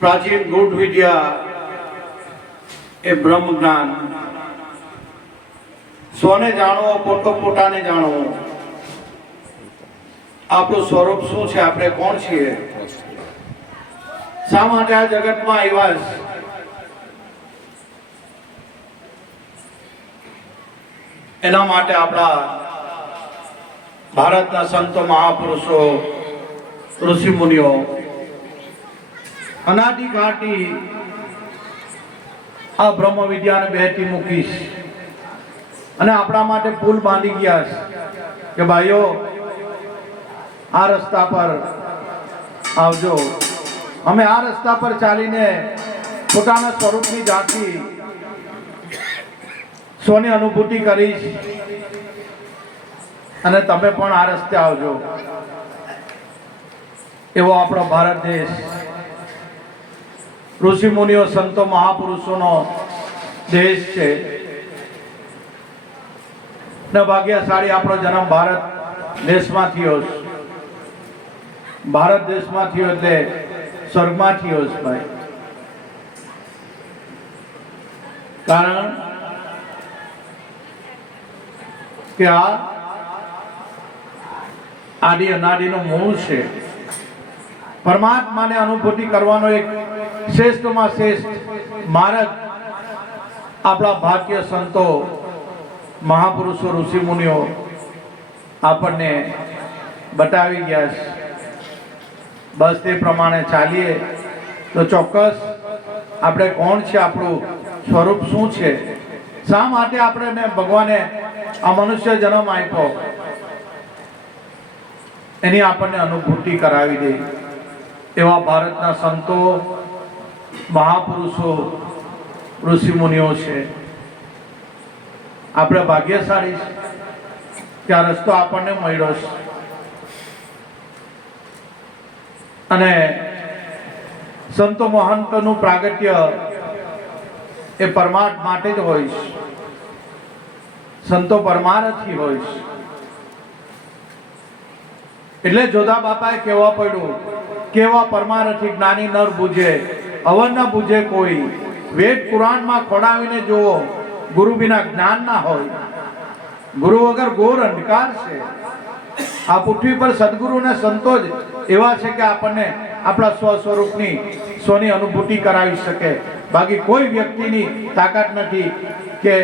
प्राचीन गूढ़ विद्या ए ब्रह्म ज्ञान सोने जाणो पोतो पोताने जाणो આપણું સ્વરૂપ શું છે, આપણે કોણ છીએ, શા માટે આ જગતમાં આવ્યા, એના માટે આપણા ભારતના સંતો મહાપુરુષો ઋષિ મુનિઓ અનાદિકાળથી આ બ્રહ્મ વિદ્યાને બેઠી મૂકીશ અને આપણા માટે પુલ બાંધી ગયા કે ભાઈઓ આ રસ્તા પર આવજો. અમે આ રસ્તા પર ચાલીને પોતાના સ્વરૂપની ઝાંખી સોની અનુભૂતિ કરીશ અને તમે પણ આ રસ્તે આવજો. એવો આપણો ભારત દેશ ઋષિ મુનિઓ સંતો મહાપુરુષોનો દેશ છે ને ભાગ્યશાળી આપણો જન્મ ભારત દેશમાં થયો. ભારત દેશમાં થયો એટલે સ્વર્ગમાં થયો છે ભાઈ. કારણ કે આ આદિ અનાદિનું મૂળ છે. પરમાત્માને અનુભૂતિ કરવાનો એક શ્રેષ્ઠમાં શ્રેષ્ઠ માર્ગ આપણા ભારતીય સંતો મહાપુરુષો ઋષિ મુનિઓ આપણને બતાવી ગયા છે. બસ તે પ્રમાણે ચાલીએ તો ચોક્કસ આપણે કોણ છે, આપણું સ્વરૂપ શું છે, શા માટે આપણે ભગવાને આ મનુષ્ય જન્મ આપ્યો એની આપણને અનુભૂતિ કરાવી દે એવા ભારતના સંતો મહાપુરુષો ઋષિ મુનિઓ છે. આપણે ભાગ્યશાળી કે આ રસ્તો આપણને મળ્યો છે અને સંતો મહંતોનું પ્રાગટ્ય એ પરમાર્થ માટે જ હોય છે. સંતો પરમાર્થથી હોય છે. એટલે જોધા બાપાએ કહેવા પડ્યું કેવા પરમાર્થી જ્ઞાની નર બુજે અવર ન બુજે કોઈ. વેદ પુરાણમાં ખોડાવીને જુઓ, ગુરુ વિના જ્ઞાન ના હોય. ગુરુ વગર ઘોર અંધકાર છે. આ પૃથ્વી પર સદગુરુ ને સંતો જ એવા છે કે આપણને આપણા સ્વ સ્વરૂપની સ્વની અનુભૂતિ કરાવી શકે. બાકી કોઈ વ્યક્તિની તાકાત નથી કે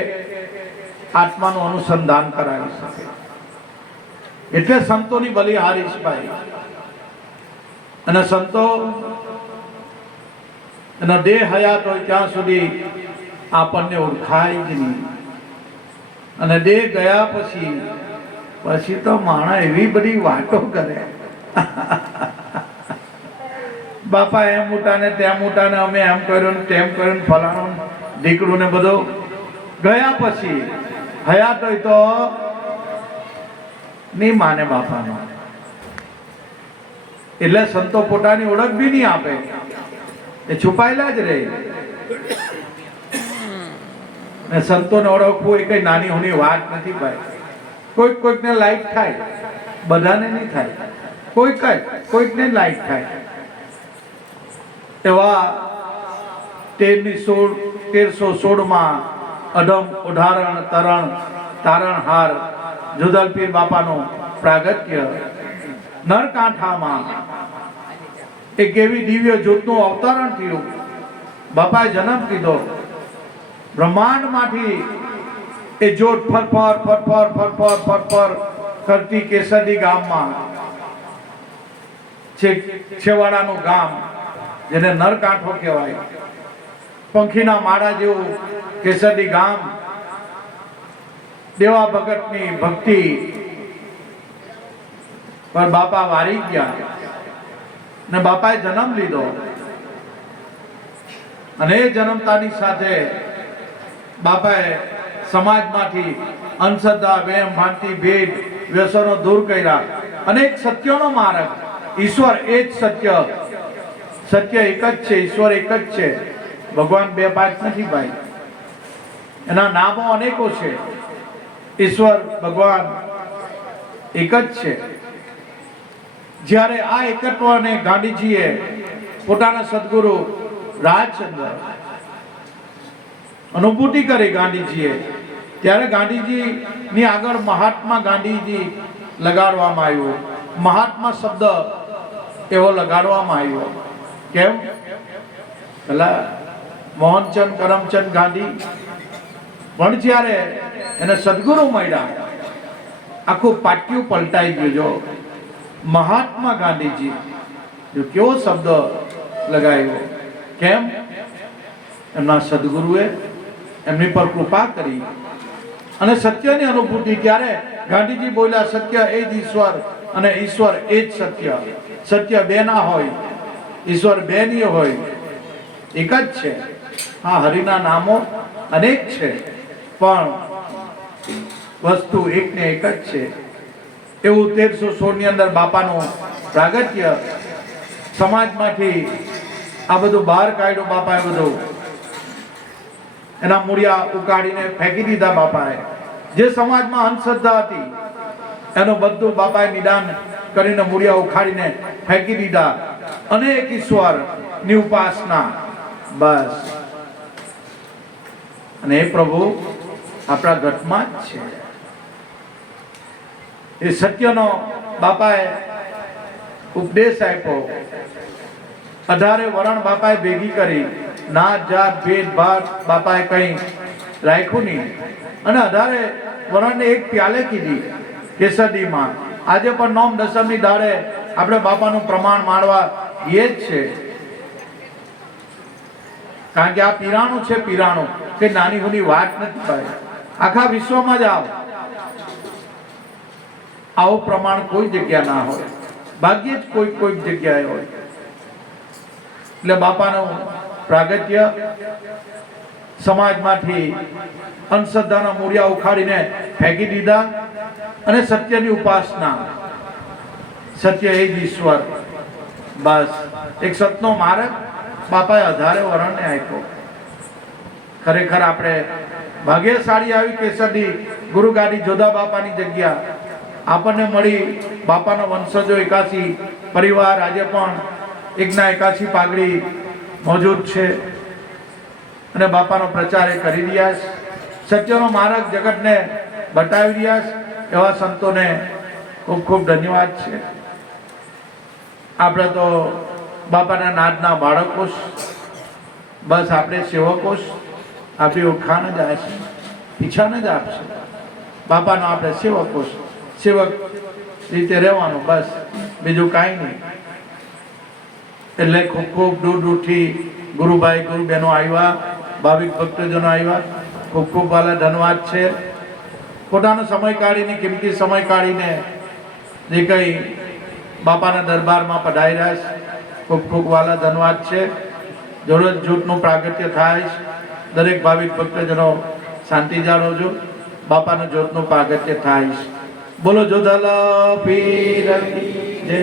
આત્માનું અનુસંધાન કરાવી શકે. એટલે સંતોની બલિહારી છે ભાઈ. અને સંતો એનો દેહ હયાત હોય ત્યાં સુધી આપણને ઓળખાય જ નહીં. અને દેહ ગયા પછી તો માણસ એવી બધી વાતો કરે. બાપા એમ મોટા ને તેમ મોટા ને અમે એમ કર્યું ને તેમ કર્યું, ફલાણું દીકરું ને બધું ગયા પછી હયાત હોય તો નહીં માને બાપાનો. એટલે સંતો પોતાની ઓળખ બી નહીં આપે, એ છુપાયેલા જ રહે. ને સંતોને ઓળખવું એ કઈ નાની હોની વાત નથી ભાઈ. કોઈકને લાઈક થાય, બધાને નહીં થાય. કોઈકને લાઈક થાય. એવા 1316 અડમ ઉદાહરણ તરણ તારણહાર જુદલપીર બાપાનું પ્રાગટ્ય નરકાંઠામાં એક એવી દિવ્ય જ્યોતનું અવતરણ થયું. બાપાએ જન્મ કીધો. બ્રહ્માંડમાંથી એ જ્યોત ફરફર કરતી કેસરી ગામમાં, છેવાડાનું ગામ જેને નરકાંઠો કહેવાય, પંખીના માળા જેવું કેસરી ગામ, દેવા ભગતની ભક્તિ પર બાપા વારી ગયા ને બાપાએ જન્મ લીધો. અને એ જન્મતાની સાથે બાપાએ સમાજમાંથી અંધશ્રદ્ધા, વેમ, ભ્રાંતિ, ભેદ, વ્યસનો દૂર કર્યા. અનેક સત્યોનો માર્ગ. ઈશ્વર એ જ સત્ય એક જ છે. ઈશ્વર એક જ છે. ભગવાન બે પાંચ નથી ભાઈ. એના નામો અનેકો છે. ઈશ્વર ભગવાન એક જ છે. જ્યારે આ એકત્વને ગાંધીજીએ પોતાના સદગુરુ રાજચંદ્ર અનુભૂતિ કરી ગાંધીજીએ, ત્યારે ગાંધીજીની આગળ મહાત્મા ગાંધીજી લગાડવામાં આવ્યું. મહાત્મા શબ્દ એવો લગાડવામાં આવ્યો. કેમ? પેલા મોહનચંદ કરમચંદ ગાંધી પણ જ્યારે એને સદગુરુ મળ્યા, આખું પાટિયું પલટાઈ ગયું. જો મહાત્મા ગાંધીજી, જો કેવો શબ્દ લગાવ્યો. કેમ? એમના સદગુરુએ એમની પર કૃપા કરી અને સત્યની અનુભૂતિ. ત્યારે ગાંધીજી બોલ્યા, સત્ય એ જ ઈશ્વર અને ઈશ્વર એ જ સત્ય. સત્ય બે ના હોય, ઈશ્વર બે ની હોય, એક જ છે. હા, હરિના નામો અનેક છે, પણ વસ્તુ એક ને એક જ છે. એવું 1316 ની અંદર બાપાનું પ્રાગટ્ય. સમાજમાંથી આ બધું બહાર કાઢ્યું બાપાએ. બધું એના મૂળિયા ઉકાળીને ફેંકી દીધા બાપાએ. જે સમાજમાં અંધશ્રદ્ધા હતી એનું બધું બાપાએ નિદાન કરીને મૂળિયા ઉખાડીને ફેંકી દીધા. અનેક ઈશ્વર ની ઉપાસના. બસ. અને એ પ્રભુ આપણા ઘટમાં જ છે. એ સત્યનો બાપાએ ઉપદેશ આપ્યો. 18 વરણ બાપાએ ભેગી કરી. નાત જાત ભેદ ભાત બાપાએ કઈ રાખ્યું નહીં. અને 18 વરણને એક પ્યાલે કીધી કેસરડીમાં. આજે પણ નોમ દસમની દાડે આપણે બાપાનું પ્રમાણ માણવા એ જ છે. કારણ કે આ પીરાણું છે. પીરાણું કે નાની હુની વાત નથી ભાઈ. આખા વિશ્વમાં જ આવું પ્રમાણ કોઈ જગ્યા ના હોય. ભાગ્યે જ કોઈ જગ્યાએ હોય. એટલે બાપાનું પ્રાગટ્ય સમાજમાંથી અંધશ્રદ્ધાના મૂળિયા ઉખાડીને ફેંકી દીધા અને સત્યની ઉપાસના. સત્ય એ જ ઈશ્વર. બસ. એક સતનો માર્ગ બાપાએ 18 વરણને આપ્યો. ખરેખર આપણે ભાગ્યશાળી આવી કેસરડી ગુરુ ગાદી જોધા બાપાની જગ્યા આપણને મળી. બાપાના વંશજો 81 પરિવાર આજે પણ એકના 81 પાઘડી મોજૂદ છે અને બાપાનો પ્રચાર એ કરી રહ્યા છે. સત્યનો માર્ગ જગતને બતાવી રહ્યા છે. એવા સંતોને ખૂબ ખૂબ ધન્યવાદ છે. આપણે તો બાપાના નાદના બાળકો. બસ આપણે સેવકો. આપણી ઓળખાણ જ આવે છે, પીછાણ જ આપશે. બાપાનો આપણે સેવકો. સેવક રીતે રહેવાનું, બસ. બીજું કાંઈ નહીં. એટલે ખૂબ ખૂબ દૂર દૂરથી ગુરુભાઈ ગુરુબહેનો આવ્યા, ભાવિક ભક્તજનો આવ્યા. ખૂબ ખૂબ વાલા ધન્યવાદ છે. પોતાનો સમય કાઢીને, કિંમતી સમય કાઢીને જે કંઈ બાપાના દરબારમાં પધાર્યા છે, ખૂબ ખૂબ વાલા ધન્યવાદ છે. જરૂરત જૂથનું પ્રાગટ્ય થાય છે. દરેક ભાવિક ભક્તજનો શાંતિ જાળવજો. બાપાનું જ્યોતનું પ્રાગટ્ય થાય છે. બોલો જોધાલા પીર જય.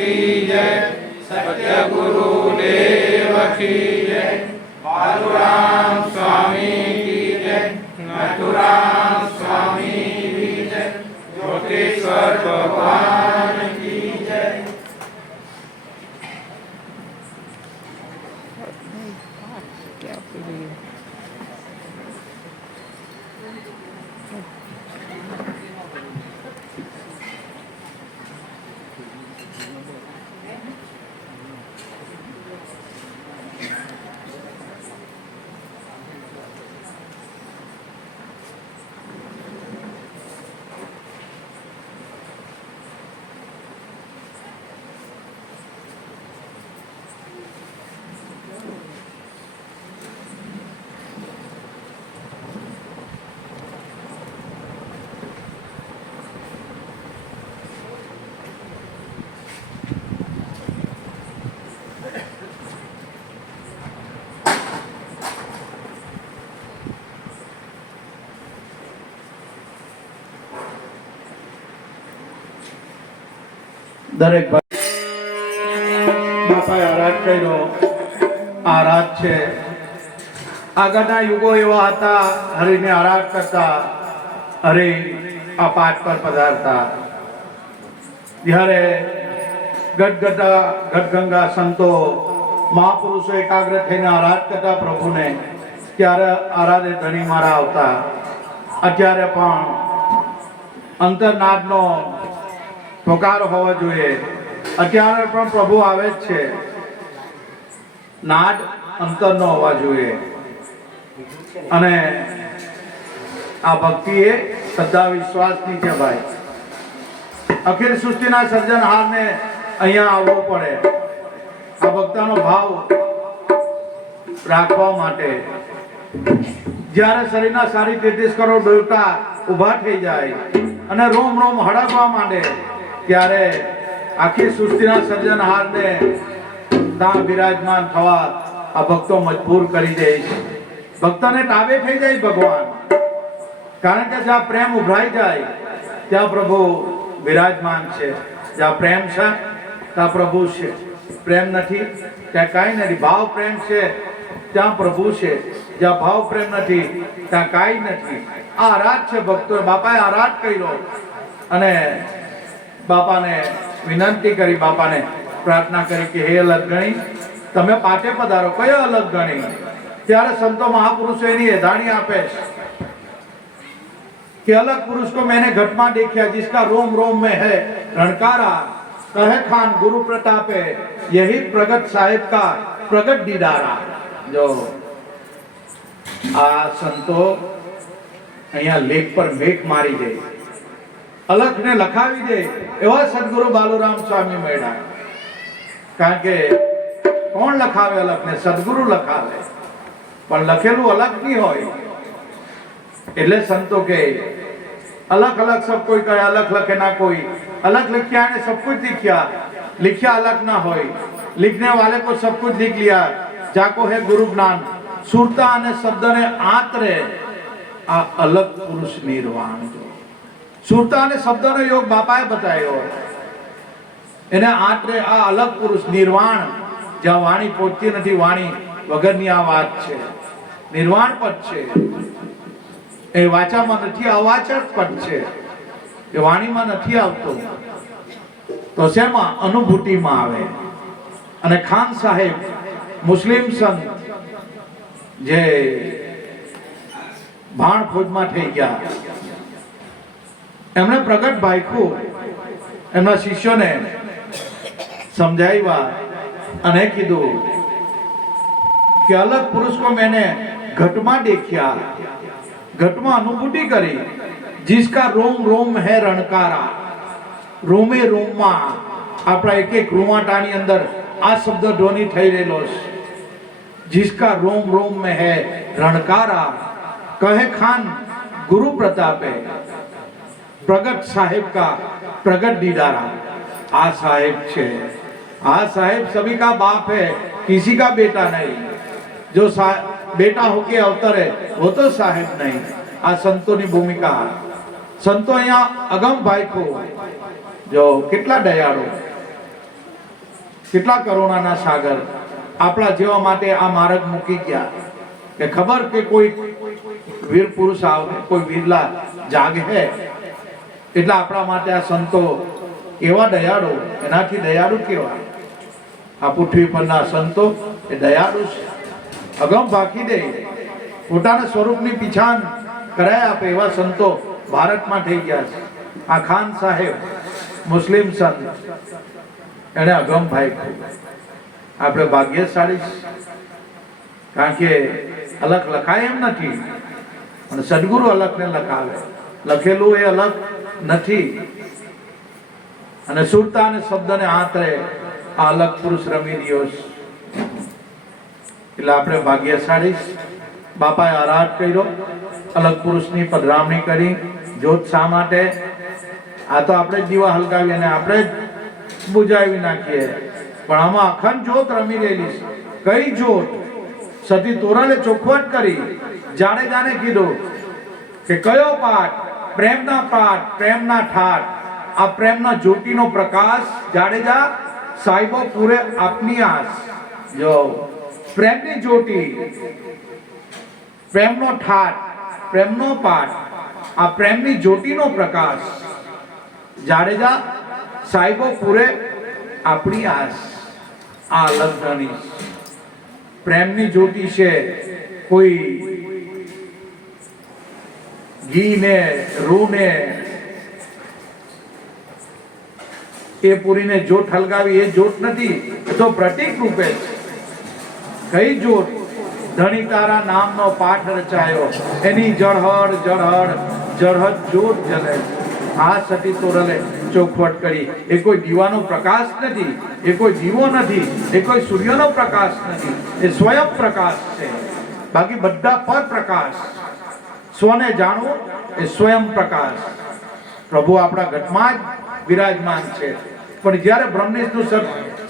की जय, सत्य गुरुदेव की जय, बालूराम स्वामी की जय, नथुराम स्वामी की जय, ज्योतिश्वर भगवान की जय। દરેક ભાઈ બાપાએ આરાધ કર્યો. આરાધ છે. આગળના યુગો એવા હતા, હરિને આરાધ કરતા, હરિ આ પાઠ પર પધારતા. જ્યારે ગઢગંગા સંતો મહાપુરુષો એકાગ્ર થઈને આરાધ કરતા પ્રભુને, ત્યારે આરાધે ધણી મારા આવતા. અત્યારે પણ અંતરનાદનો પોકાર હોવો જોઈએ. અત્યારે પણ પ્રભુ આવે જ છે. નાદ અંતરનો હોવા જોઈએ. અને આ ભક્તિ એ શ્રદ્ધા વિશ્વાસની છે ભાઈ. અખિલ સૃષ્ટિના સર્જનહારને અહીંયા આવવું પડે. આ ભક્તનો ભાવ રાખવા માટે જ્યારે શરીરના સારી 33 કરોડ દેવતા ઊભા થઈ જાય અને રોમ રોમ હડકવા માંડે, ત્યારે આખી સૃષ્ટિના સર્જનહારને ત્યાં બિરાજમાન થવા આ ભક્તો મજબૂર કરી દે છે. ભક્તને તાબે થઈ જાય ભગવાન. કારણ કે જ્યાં પ્રેમ ઉભરાઈ જાય ત્યાં પ્રભુ વિરાજમાન છે. જ્યાં પ્રેમ છે ત્યાં પ્રભુ છે. પ્રેમ નથી ત્યાં કાંઈ નથી. ભાવ પ્રેમ છે ત્યાં પ્રભુ છે. જ્યાં ભાવ પ્રેમ નથી ત્યાં કાંઈ નથી. આ આરાધ છે ભક્તો. બાપાએ આરાધ કર્યો અને બાપાને વિનંતી કરી, બાપાને પ્રાર્થના કરી કે હે અલગ ગણી, તમે પાટે પધારો. કયો અલગ ગણી? ત્યારે સંતો મહાપુરુષો એની એધાણી આપે कि अलग पुरुष को मैंने घट में देखा जिसका रोम रोम में है रणकारा, कहे खान गुरु प्रतापे यही प्रगट साहेब का प्रगट दीदारा. जो आ संतो અહીંયા લેખ પર મેઘ મારી દે, અલખને લખાવી દે એવા સદગુરુ બાલુરામ સ્વામી મળ્યા. કારણ કે કોણ લખાવે અલખને? સદગુરુ લખાવે. પણ લખેલું અલગ નહીં હોય. એટલે સંતો કે अलग अलग सब कोई कहे, अलग लखे ना कोई. अलग लिखा ने सब कुछ लिखा, लिखा अलग ना होई. लिखने वाले को सब कुछ लिख लिया. जाको है गुरु ज्ञान सुरता ने शब्द ने आतरे आ अलग पुरुष निर्वाण. जो सुरता ने शब्द ने योग बापाए बतायो એને આત્રે આ અલગ પુરુષ નિર્વાણ. જ્યાં વાણી પહોંચતી નથી, વાણી વગરની આ વાત છે. નિર્વાણ પદ છે. એ વાચામાં નથી, અવાચક પદ છે. એ વાણીમાં નથી આવતો. તો શેમાં? અનુભૂતિમાં આવે. અને ખાન સાહેબ મુસ્લિમ સંત જે ભાણ ફોજમાં થઈ ગયા, એમણે પ્રગટ ભાઈખું એમના શિષ્યોને સમજાવ્યા અને કીધું કે અલગ પુરુષ को मैंने घट में देखा, घट में अनुभूति करी, जिसका रोम रोम है रणकारा. रोमे रोम में આપણા એક એક રૂવાટાની અંદર આ શબ્દ ધ્વનિ થઈ રહેલો છે. जिसका रोम रोम में है रणकारा, कहे खान गुरु प्रतापे प्रगट साहेब का प्रगट दीदारा. आ साहेब छे. आ साहेब सभी का बाप है, किसी का बेटा नहीं. जो बेटा होके अवतरे वो तो साहेब नहीं. आ संतों की भूमिका. संतो यहाँ अगम भाई को जो कितना दयाळु, कितना करुणा ना सागर આપણા જેવા માટે આ માર્ગ મૂકી ગયા કે ખબર કે કોઈ વીર પુરુષ આવે, કોઈ વીરલા જાગે હે, એટલે આપણા માટે આ સંતો એવા દયાળુ. એનાથી દયાળુ કેવા? આ પૃથ્વી પરના સંતો એ દયાળુ છે. અગમ ભાખી દે, પોતાના સ્વરૂપની પીછાણ કરાય આપે એવા સંતો ભારતમાં થઈ ગયા છે. આ ખાન સાહેબ મુસ્લિમ સંત, એને અગમ ભાઈ. આપણે ભાગ્યશાળી, કારણ કે અલગ લખાય એમ નથી અને સદગુરુ અલગને લખાવે. લખેલું એ અલગ નથી. અને સુરતા અને શબ્દને આંતરે આ અલગ પુરુષ રમી રહ્યો છે. એટલે આપણે ભાગ્યશાળી. બાપાએ આરાધ કર્યો, અલગ પુરુષની પધરામણી કરી. જોત શા માટે? આ તો આપણે જ દીવા હલગાવી અને આપણે જ બુજાવી નાખીએ, પણ આમાં અખંડ જ્યોત રમી રહેલી છે. કઈ જ્યોત? સતી તોરલે ચોખવટ કરી. જાડેજાને કીધું કે કયો પાઠ? પ્રેમના પાઠ, પ્રેમના ઠાઠ. આ પ્રેમના જ્યોતિનો પ્રકાશ જાડેજા સાહેબો પૂરે આપની આસ. જો પ્રેમની જ્યોતિ, પ્રેમનો ઠાઠ, પ્રેમનો પાઠ, આ પ્રેમની જ્યોતિનો પ્રકાશ જાડેજા સાહેબો પૂરે આપણી આસ. આ લગ્નની પ્રેમની જ્યોતિ છે. કોઈ ઘી ને રૂ ને એ પૂરીને જોત હલગાવી, એ જોત નથી, એ તો પ્રતીક રૂપે છે. કઈ જોત? ધણી તારા નામનો પાઠ રચાયો, એની જળહળ જળહળ જળહળ જોત જલે. આ સતી તોરલે ચોખવટ કરી. એ કોઈ દીવાનો પ્રકાશ નથી, એ કોઈ દીવો નથી, એ કોઈ સૂર્યનો પ્રકાશ નથી, એ સ્વયં પ્રકાશ છે. બાકી બધા પર પ્રકાશ. સ્વને જાણવું એ સ્વયં પ્રકાશ. પ્રભુ આપણા ઘટમાં જ વિરાજમાન છે. પણ જ્યારે બ્રહ્મનિષ્ઠનું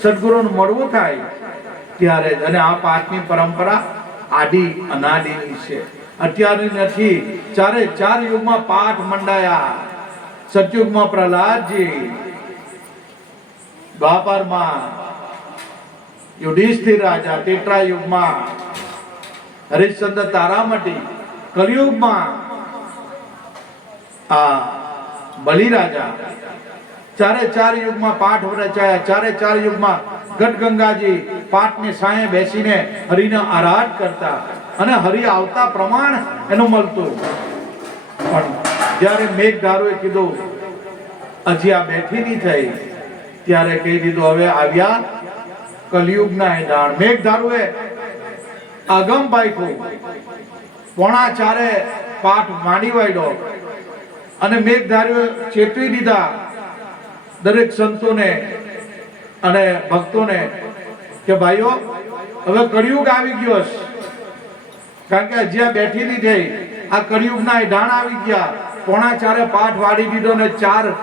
સદગુરુનું મળવું થાય ત્યારે, અને આ પાઠની પરંપરા આદિ અનાદિની છે, અત્યારની નથી. ચારે ચાર યુગમાં પાઠ મંડાયા. સતયુગમાં પ્રહલાદજી, દ્વાપરમાં યુધિષ્ઠિર રાજા, ત્રેતા યુગમાં હરિશ્ચંદ્ર તારામટી, કલયુગમાં આ બલિરાજા. ચારે ચાર યુગમાં પાઠ રચાયા. ચારે ચાર યુગમાં ગઢગંગાજી પાઠની સાંયે બેસીને હરિને આરાધ કરતા અને હરિ આવતા પ્રમાણ એનું મળતું. પણ જ્યારે મેઘધારુએ કીધું હજી આ બેઠી નહીં થઈ, ત્યારે કહી દીધું હવે આવ્યા કલયુગના એંધાણ. મેઘધારુએ આગમ પાક્યું, 3:45 પાઠ માંડી વાળ્યો અને મેઘધારુએ ચેતવી દીધા દરેક સંતોને અને ભક્તોને કે ભાઈઓ હવે કળિયુગ આવી ગયો છે. કારણ કે હજી આ બેઠી નહીં થઈ, આ કળિયુગના એંધાણ આવી ગયા. 3:45 પાઠ વાળી દીધો ને 4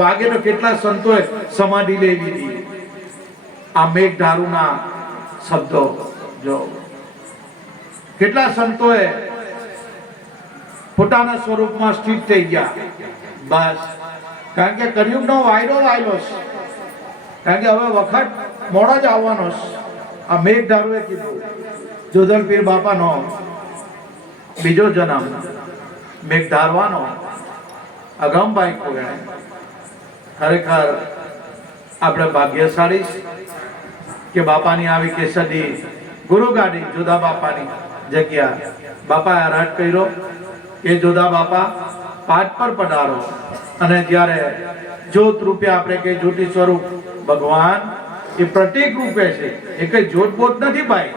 વાગે તો કેટલા સંતોએ સમાધિ લઈ લીધી. આ મેઘધારુના શબ્દો જો કેટલા સંતોએ પોતાના સ્વરૂપમાં સ્થિત થઈ ગયા. બસ કારણ કે કળિયુગનો વાયદો વાયલો છે. કારણ કે હવે વખત મોડો જ આવવાનો છે. આ મેઘધારુએ કીધું જોધલ પીર બાપાનો બીજો જન્મ મેઘધારવાનો અગમભાઈ ખોયા. ખરેખર આપણે ભાગ્યશાળી કે બાપાની આવી કેસરી ગુરુગાડી જોધા બાપાની જગ્યા બાપાએ આરાધ કર્યો એ જોધા બાપા પાઠ પર પધારો. અને જ્યારે જ્યોત રૂપે આપણે કે જ્યોતિ સ્વરૂપ ભગવાન એ પ્રતીક રૂપે છે. એ કઈ જ્યોત બોત નથી ભાઈ,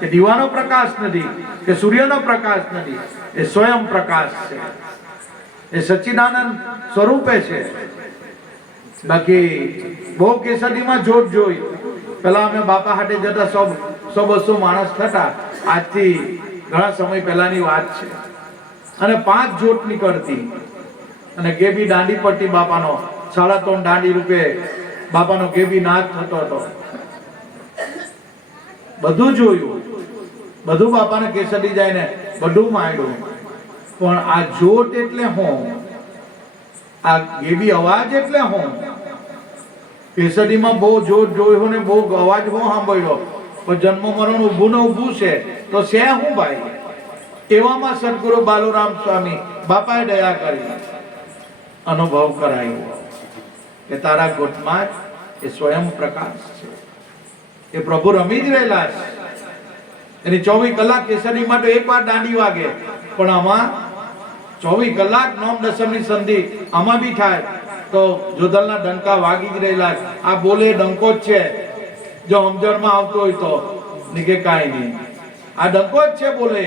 કે દીવાનો પ્રકાશ નથી, કે સૂર્યનો પ્રકાશ નથી, એ સ્વયં પ્રકાશ છે. એ સચ્ચિદાનંદ સ્વરૂપે છે. બાકી બહુ કેસરીમાં જોત જોઈ. પેલા અમે બાપા હાટે જતા 100-200 માણસ થતા. આજથી ઘણા સમય પહેલાની વાત છે. અને 5 જોત નીકળતી અને ગેબી દાંડી પટ્ટી બાપાનો 3.5 દાંડી રૂપે બાપાનો ગેબી નાચ થતો હતો. બધું જોયું, બધું બાપાને કેસરી જાય ને બધું માંડ્યું. પણ આ જોત એટલે હું, આ ગેબી અવાજ એટલે હું. કેસરીમાં બહુ જોત જોયો ને બહુ અવાજ હું સાંભળ્યો, પણ જન્મ મરણ ઊભું ને ઊભું છે તો છે હું ભાઈ. એવામાં સદગુરુ બાલુરામ સ્વામી બાપાએ દયા કરી, અનુભવ કરાયો કે તારા ગોઠમાં એ સ્વયં પ્રકાશ છે. એ પ્રભુ રમી જ રહેલા છે. એની 24 કલાક કેસરી માટે એકવાર દાંડી વાગે, પણ આમાં 24 કલાક નોમ દસમની સંધિ આમાં બી થાય તો જોધલના ડંકા વાગી જ રહેલા છે. આ બોલે ડંકો જ છે. જો સમજણમાં આવતો હોય તો કે કાંઈ નહીં, આ ડંકો જ છે. બોલે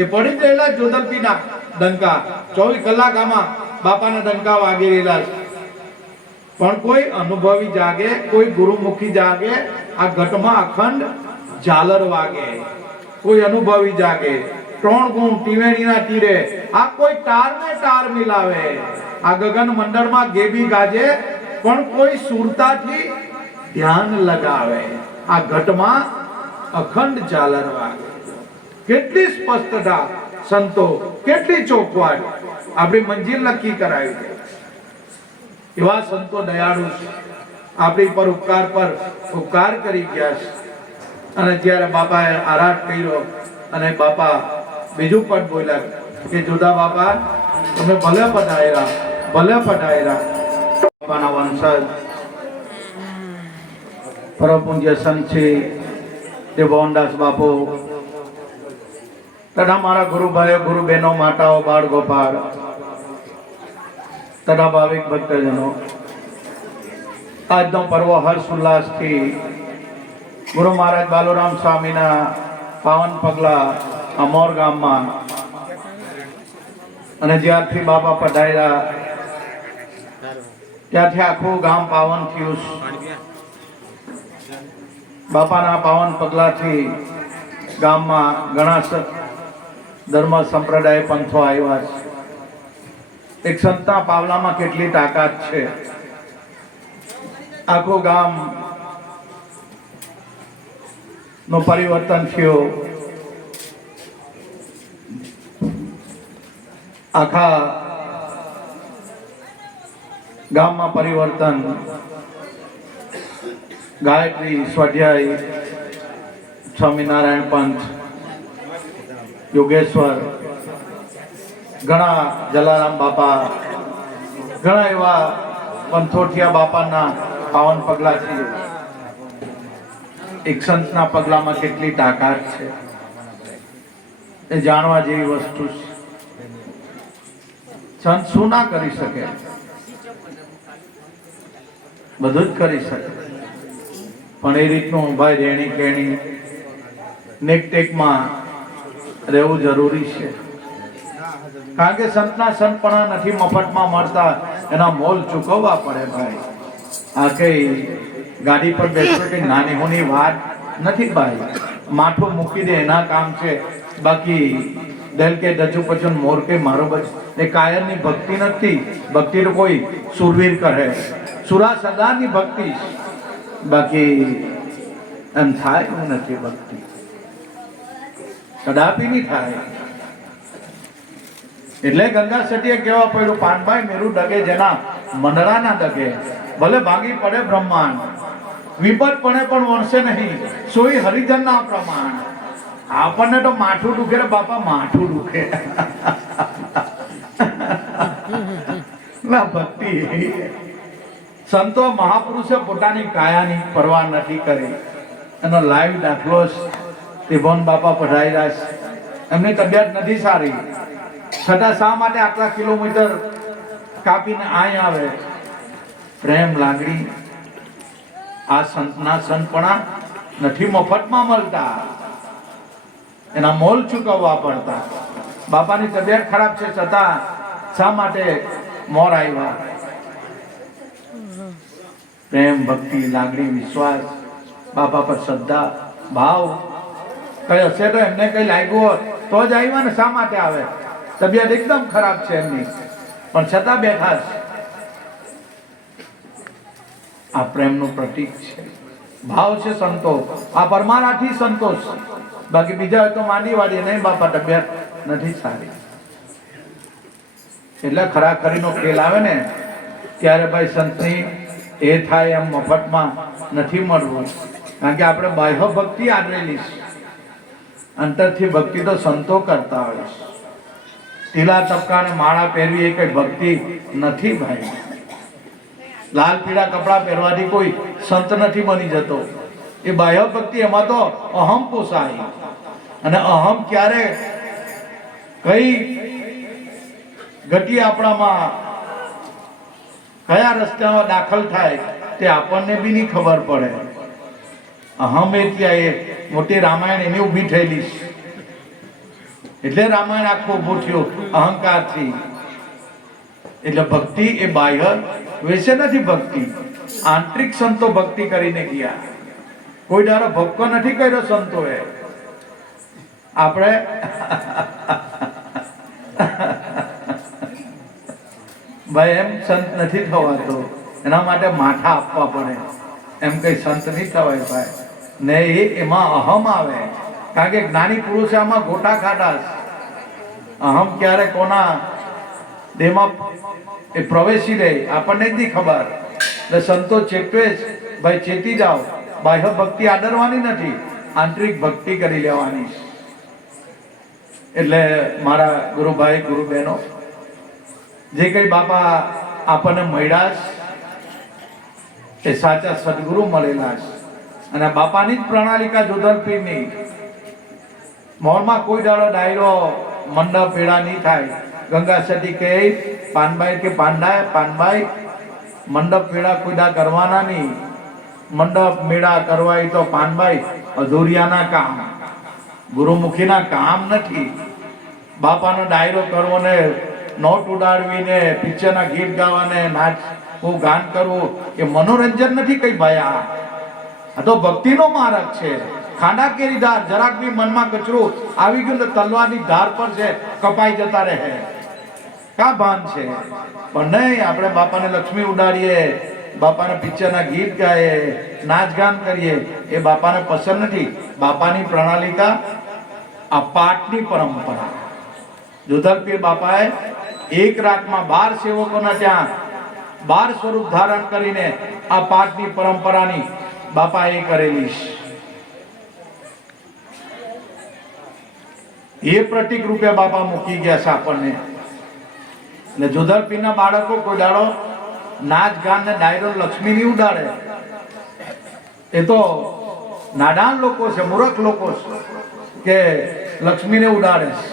એ પડી જ રહેલા જોધલપીના ડંકા 24 કલાક આમાં બાપાના ડંકા વાગી રહેલા છે. પણ કોઈ અનુભવી જાગે, કોઈ ગુરુમુખી જાગે, આ ઘટમાં અખંડ ઝાલર વાગે. કોઈ અનુભવી જાગે, 3 ગુણ ટીવેણીના તીરે આ કોઈ તારને તાર મિલાવે. આ ગગન મંડળમાં ગેબી ગાજે, પણ કોઈ સુરતાથી ધ્યાન લગાવે. આ ઘટમાં અખંડ ઝાલર વાગે. કેટલી સ્પષ્ટતા સંતો, કેટલી ચોખવાટ આપણી મંજિલ નક્કી કરાવી. એવા સંતો દયાળુ છે, આપણી પર ઉપકાર કરી ગયા છે. અને જ્યારે બાપાએ આરાટ કર્યો અને બાપા બીજું પણ બોલ્યા કે જોધા બાપા તમે ભલે પધાર્યા. બાપાના વંશજ પરમ પૂજ્ય સંત શ્રી દેવદાસ બાપુ તથા મારા ગુરુ ભાઈઓ, ગુરુ બહેનો, માતાઓ, બાળ ગોપાળ તથા ભાવિક ભક્તજનો, આજનો પર્વ હર્ષ ઉલ્લાસથી ગુરુ મહારાજ બાલુરામ સ્વામીના પાવન પગલા અમોર ગામમાં અને જ્યારથી બાપા પધાર્યા ત્યાંથી આખું ગામ પાવન થયું. બાપાના પાવન પગલાથી ગામમાં ઘણા ધર્મ સંપ્રદાય પંથો આવ્યા છે. એક સંતના પાવલામાં કેટલી તાકાત છે. આખું ગામ નું પરિવર્તન થયું. આખા ગામમાં પરિવર્તન. ગાયત્રી, સ્વાધ્યાય, સ્વામિનારાયણ પંથ, યોગેશ્વર, ઘણા જલારામ બાપા, ઘણા એવા પંથોઠિયા બાપાના પાવન પગલાથી એક સંતના પગલામાં કેટલી તાકાત છે એ જાણવા જેવી વસ્તુ છે. સંત શું ના કરી શકે? બધું જ કરી શકે, પણ એ રીતનું ભાઈ રેણી કેણી નેકટેકમાં રહેવું જરૂરી છે. કારણ કે સંતના સંતપણા નથી મફતમાં મળતા, એના મોલ ચૂકવવા પડે ભાઈ. આ કઈ ગાડી પર બેસો કે નાની હોની વાત નથી ભાઈ. માથું મૂકી દે એના કામ છે. બાકી દિલ કે ડચું પચું મોર કે મારો બચ એ કાયરની ભક્તિ નથી. ભક્તિ તો કોઈ સુરવીર કરે, સુરા સદાની ભક્તિ. બાકી એમ થાય એવું નથી. ભક્તિ કદાપી નહીં થાય. એટલે ગંગા સતીએ કહેવા પડ્યું, પાનભાઈ મેરું ડગે જેના મંડળા ના ડગે. ભલે ભાગી પડે બ્રહ્માંડ, વિપત પડે પણ વણશે નહીં, સોઈ હરિજન ના પ્રમાણ. આપણને તો માથું દુખે રે બાપા, માથું દુખે. ના ભક્તિ. સંતો મહાપુરુષે પોતાની કાયાની પરવા નથી કરી. એનો લાઈવ દાખલો ત્રિભુવન બાપા પધાર્યા છે. એમની તબિયત નથી સારી, છતાં શા માટે આટલા કિલોમીટર કાપીને અહીં આવે? પ્રેમ, લાગણી. આ સંતના સંતપણા નથી મફતમાં મળતા, એના મોલ ચૂકવવા પડતા. બાપાની તબિયત ખરાબ છે, છતાં શા માટે મોર આવ્યા? પ્રેમ, ભક્તિ, લાગણી, વિશ્વાસ, બાપા પર શ્રદ્ધા, ભાવ કઈ હશે તો એમને કઈ લાગ્યું હોત તો જ આવ્યા ને. શા માટે આવે? તબિયત એકદમ ખરાબ છે એમની, પણ છતાં બેઠા છે. આ પ્રેમનું પ્રતીક છે, ભાવ છે સંતો. આ પરમારાથી સંતોષ. બાકી બીજા હોય તો માંડી વાળી નહીં, બાપા તબિયત નથી સારી. એટલે ખરાખરીનો ખેલ આવે ને ત્યારે ભાઈ સંતની એ થાય એમ મફતમાં નથી મળવું. કારણ કે આપણે બાહ્ય ભક્તિ આદરેલી છે, અંતરથી ભક્તિ તો સંતો કરતા હોય છે. ઢીલા ટપકા ને માળા પહેરવી એ કઈ ભક્તિ નથી ભાઈ. લાલ પીળા કપડા પહેરવાથી કોઈ સંત નથી બની જતો. એ બાહ્ય ભક્તિ, એમાં તો અહમ પોસાય. અને અહમ ક્યારે કઈ ગતિ આપણામાં કયા રસ્તામાં દાખલ થાય તે આપણને બી નહીં ખબર પડે. અહમ એ ત્યાં એ મોટી રામાયણ એની ઊભી થયેલી છે. એટલે રામાયણ આખું ઊભું થયું અહંકારથી. એટલે ભક્તિ એ બાહ્ય વિશે નથી. ભક્તિ આંતરિક સંતો ભક્તિ કરીને ગયા. કોઈ ડારો ભક્કો નથી કર્યો સંતોએ. આપણે ભાઈ એમ સંત નથી થવાતો, એના માટે માથા આપવા પડે. એમ કઈ સંત નહીં થવાય ભાઈ. ને એમાં અહમ આવે. કારણ કે જ્ઞાની પુરુષ આમાં ગોટા ખાડા. અહમ ક્યારે કોના દેહમાં એ પ્રવેશી રહે, આપણને જ નહીં ખબર. એટલે સંતો ચેતવે જ, ભાઈ ચેતી જાઓ, બાહ્ય ભક્તિ આદરવાની નથી, આંતરિક ભક્તિ કરી લેવાની. એટલે મારા ગુરુભાઈ ગુરુબહેનો, જે કઈ બાપા આપણને મળ્યા એ સાચા સદગુરુ મળેલા છે. અને બાપાની જ પ્રણાલિકા જોધલપીરની. મોરમાં કોઈ દાડો ડાયરો મંડપ પેડા નહીં થાય. ગંગા સતી કે પાનભાઈ કે પાનભાઈ મંડપ પેડા કોઈ દા કરવાના નહીં. મંડપ મેળા કરવા તો પાનભાઈ અધૂરિયાના કામ, ગુરુમુખીના કામ નથી. બાપાનો ડાયરો કરવો ને નોટ ઉડાડવીને પિક્ચરના ગીત ગાવાને નાચવું ગાન કરવું એ મનોરંજન નથી કઈ ભાઈ. આ તો ભક્તિનો માર્ગ છે. ખાંડા કેરી ધાર, જરાક બી મનમાં કચરું આવી ગયું તો તલવારની ધાર પર છે, કપાઈ જતા રહે. કા ભાન છે? પણ નહીં, આપણે બાપાને લક્ષ્મી ઉડાડીએ, બાપાને પિક્ચરના ગીત ગાઈએ, નાચ ગાન કરીએ, એ બાપાને પસંદ નથી. બાપાની પ્રણાલિકા આ પાઠની પરંપરા. જોધલપીર બાપાએ એક રાતમાં 12 સેવકોના ત્યાં 12 સ્વરૂપ ધારણ કરીને આ પાઠની પરંપરાની બાપાએ કરેલી છે. એ પ્રતિક રૂપે બાપા મૂકી ગયા છે આપણને. એટલે જોધલપીરના બાળકો કોઈ દાડો નાચ ગાન ને ડાયરો લક્ષ્મી નહીં ઉડાડે. એ તો નાદાન લોકો છે, મૂર્ખ લોકો છે કે લક્ષ્મીને ઉડાડે છે.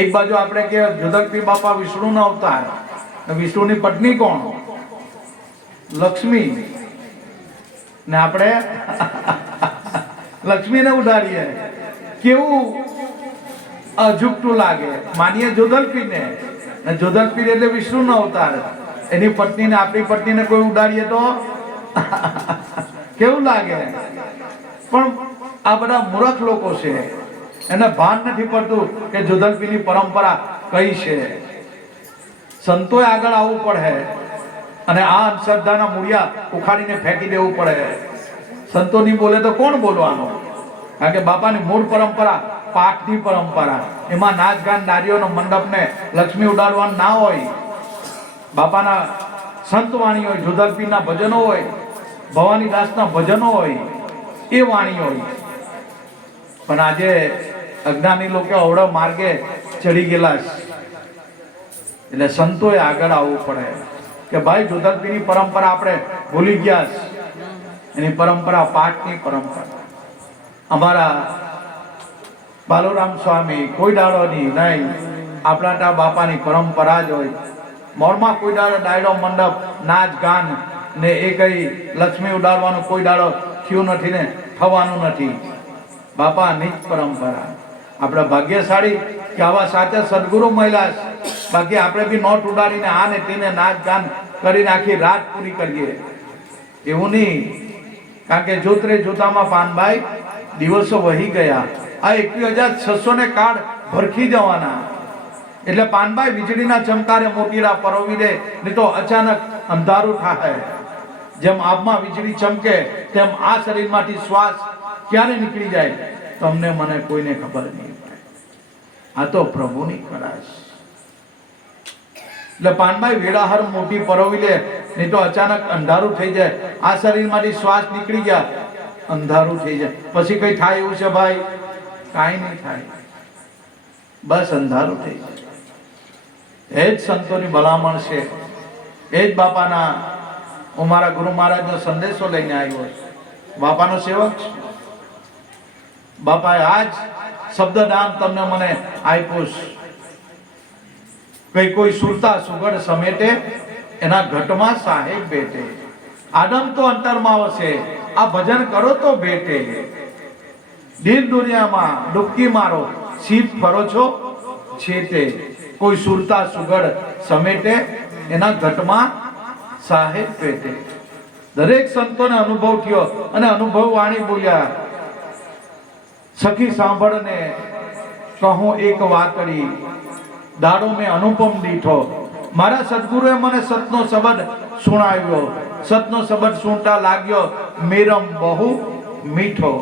એક બાજુ આપણે કે જોધલપીર બાપા વિષ્ણુનો અવતાર, વિષ્ણુની પત્ની કોણ? લક્ષ્મી. ને આપણે લક્ષ્મીને ઉડાડીએ. કેવું અજુકતું લાગે. માનીએ જોધલપીરને, ને જોધલપીર એટલે વિષ્ણુનો અવતાર, એની પત્નીને આપણી પત્નીને કોઈ ઉડાડીએ તો કેવું લાગે? પણ આ બધા મૂર્ખ લોકો છે, એને ભાન નથી પડતું કે જોધલપીરની પરંપરા કઈ છે. સંતોએ આગળ આવવું પડે અને આ અંધશ્રદ્ધાના મૂળિયા ઉખાડીને ફેંકી દેવું પડે. સંતો નહીં બોલે તો કોણ બોલવાનું? કારણ કે બાપાની મૂળ પરંપરા પાઠની પરંપરા. એમાં નાચ ગાન, નારીઓનો મંડપને લક્ષ્મી ઉડાડવાનું ના હોય. બાપાના સંત વાણી હોય, જોધલપીરના ભજનો હોય, ભવાની દાસના ભજનો હોય, એ વાણી હોય. પણ આજે અજ્ઞાની લોકો અવળો માર્ગે ચડી ગયેલા છે. એટલે સંતોએ આગળ આવવું પડે કે ભાઈ જોધલપીરની પરંપરા આપણે ભૂલી ગયા છે. એની પરંપરા પાઠની પરંપરા. અમારા બાલુરામ સ્વામી કોઈ દાડોની નહીં, આપણા ત્યાં બાપાની પરંપરા જ હોય. મોરમાં કોઈ દાડો ડાયરો મંડપ નાચ ગાન ને એ કઈ લક્ષ્મી ઉડાડવાનું કોઈ દાડો થયું નથી ને થવાનું નથી. બાપાની જ પરંપરા. આપણે ભાગ્યશાળી કે આવા સાચા સદગુરુ મળ્યા. બાકી આપણે બી નોટ ઉડાડીને આ ને તેને નાચ ગાન કરીને આખી રાત પૂરી કરીએ એવું નહીં. કારણ કે જોતરે જોતામાં પાનભાઈ દિવસો વહી ગયા. આ 21,600 ને કાળ ભરખી જવાના. એટલે પાનભાઈ વીજળીના ચમકારે મોતીડા પરોવી દે, નહીં તો અચાનક અંધારું થાય. જેમ આબમાં વીજળી ચમકે તેમ આ શરીરમાંથી શ્વાસ ક્યારે નીકળી જાય તમને મને કોઈને ખબર નહીં પડે. આ તો પ્રભુની કળા છે. એટલે પાનભાઈ વેળાહર મોટી પરોવી લે, નહીં તો અચાનક અંધારું થઈ જાય. આ શરીરમાંથી શ્વાસ નીકળી ગયા, અંધારું થઈ જાય. પછી કઈ થાય એવું છે ભાઈ? કાંઈ નહીં થાય, બસ અંધારું થઈ જાય. એ જ સંતોની ભલામણ છે. એ જ બાપાના, હું મારા ગુરુ મહારાજનો સંદેશો લઈને આવ્યો છું. બાપાનો સેવક છે. બાપાએ આજ શબ્દદાન તમને મને આપ્યું છે. કઈ કોઈ સુરતા સુગડ સમેટે, એના ઘટમાં સાહેબ બેઠે. આદમ તો અંતરમાં વસે, આ ભજન કરો તો ભેટે. દિલ દુનિયામાં ડૂબકી મારો, સીટ ફરો છો છેટે. કોઈ સુરતા સુગડ સમેટે, એના ઘટમાં સાહેબ બેઠે. દરેક સંતોને અનુભવ થયો અને અનુભવ વાણી બોલ્યા. સખી સાંભળને કહું એક વાતડી, દાડો મેં અનુપમ દીઠો. મારા સદગુરુએ મને સતનો શબ્દ સુણાવ્યો. સતનો શબ્દ સુણતા લાગ્યો મેરમ બહુ મીઠો.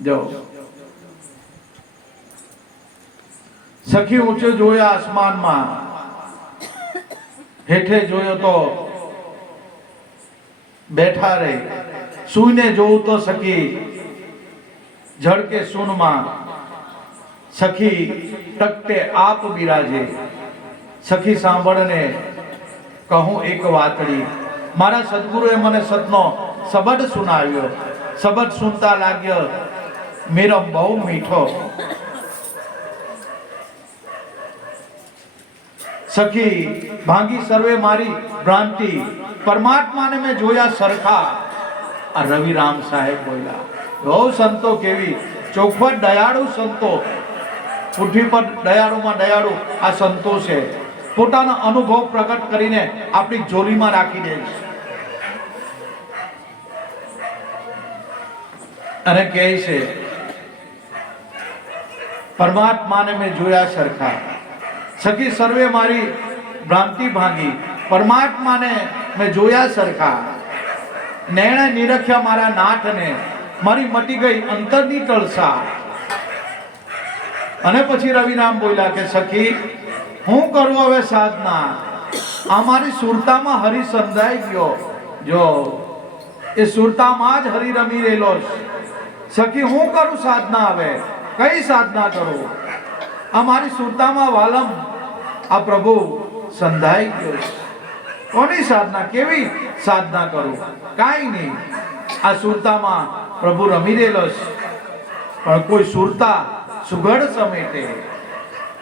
જો સખી ઊંચે જોયા આસમાનમાં, હેઠે જોયો તો બેઠા રે, સૂઈને જોઉં તો સખી ઝડકે સૂનમાં, સખી તકતે આપ બિરાજે. સખી સાંભળને કહું એક વાતડી. મારા સદગુરુએ મને સતનો શબ્દ સુનાવ્યો. શબ્દ સુનતા લાગ્યો મેરો બહુ મીઠો. સખી ભાંગી સર્વે મારી ભ્રાંતિ, પરમાત્માને મેં જોયા સરખા. આ રવિ રામ સાહેબ બોલ્યા. બહુ સંતો કેવી ચોખવટ, દયાળુ સંતો, પૃથ્વી પર દયાળુમાં દયાળુ આ સંતો છે. પોતાનો અનુભવ પ્રગટ કરીને આપણી જોલીમાં રાખી દે છે અને કહે છે પરમાત્માને મેં જોયા સરખા. સખી સર્વે મારી ભ્રાંતિ ભાંગી, પરમાત્માને મેં જોયા સરખા. નૈણે નિરખ્યા મારા નાથને, મારી મટી ગઈ અંતરની તળસા. અને પછી રવિરામ બોલ્યા કે સખી હું કરું હવે સાધના. આ મારી સુરતામાં હરિ સંધાઈ ગયો. જો એ સુરતામાં જ હરિ રમી રહેલો છે. સખી હું કરું સાધના, હવે કઈ સાધના કરું? આ મારી સુરતામાં વાલમ આ પ્રભુ સંધાઈ ગયો છે. કોની સાધના, કેવી સાધના કરું? કાંઈ નહીં, આ સુરતામાં પ્રભુ રમી રહેલો છે. પણ કોઈ સુરતા સુઘડ સમેટે,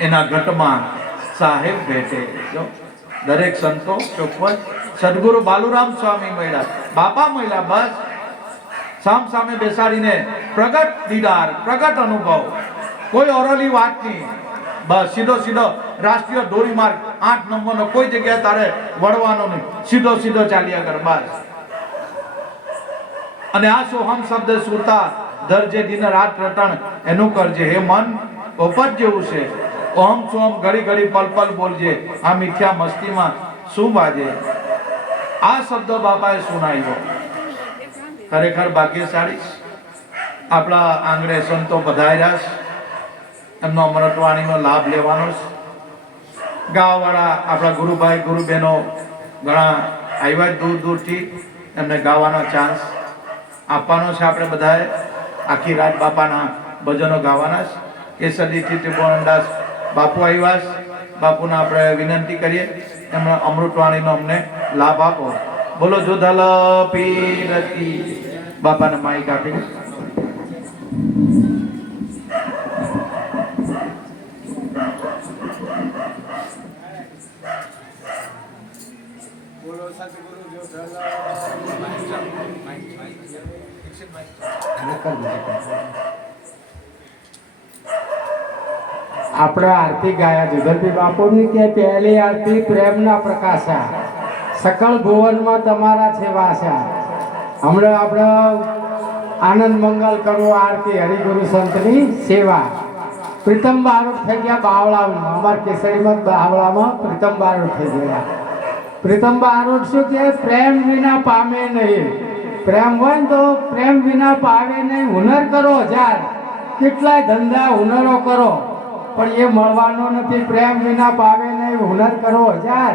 એના ઘટમાં સાહેબ ભેટે. જો દરેક સંતો ચોખવટ. સદગુરુ બાલુરામ સ્વામી મળ્યા, બાપા મળ્યા, બસ સામ સામે બેસાડીને પ્રગટ દીદાર, પ્રગટ અનુભવ, કોઈ ઓરલી વાત નહીં. બસ સીધો સીધો રાષ્ટ્રીય ધોરીમાર્ગ 8 નંબરનો, કોઈ જગ્યાએ તારે વળવાનો નહીં, સીધો સીધો ચાલ્યા કર બસ. અને આ સોહમ શબ્દ સુરતા ધરજે દિન રાત રટણ એનું કરજે. હે મન પોપટ જેવું છે, ઓમ સોમ ઘડી ઘડી પલ પલ બોલજે. આ મિથ્યા મસ્તીમાં શું બાજે? આ શબ્દ બાપાએ સુનાવ્યો. ખરેખર ભાગ્યશાળી આપણા આંગણે સંતો પધાર્યા છે, એમનો અમૃતવાણીનો લાભ લેવાનો છે. ગાવાવાળા આપણા ગુરુભાઈ ગુરુબહેનો ઘણા આવ્યા દૂર દૂરથી, એમને ગાવાનો ચાન્સ આપવાનો છે. આપણે બધાએ આખી રાત બાપાના ભજનો ગાવાના છે. કેસરીથી ત્રિભુવનદાસ બાપુ આવ્યા છે, બાપુને આપણે વિનંતી કરીએ એમણે અમૃતવાણીનો અમને લાભ આપો. બોલો જોધલ પીર કી. બાપાને માઈક આપી. બોલો સતગુરુ જોધલ. આપણે આરતી ગાયા જુગલભાઈ બાપુની કે પહેલી આરતી પ્રેમના પ્રકાશા, સકળ ભુવનમાં તમારા છે વાસા. હમણાં આપણે આનંદ મંગલ કરવો આરતી હરિગુરુ સંતની સેવા. પ્રીતમ બારોટ થઈ ગયા બાવળામાં, અમારા કેસરીમાં બાવળામાં પ્રીતમ બારોટ થઈ ગયા. પ્રીતમ બારોટ શું કે પ્રેમ વિના પામે નહીં. પ્રેમ હોય ને તો પ્રેમ વિના પાવે નહીં. હુનર કરો હજાર, કેટલાય ધંધા હુનરો કરો, પણ એ મળવાનો નથી. પ્રેમ વિના પાવે નહીં, હુનર કરો હજાર,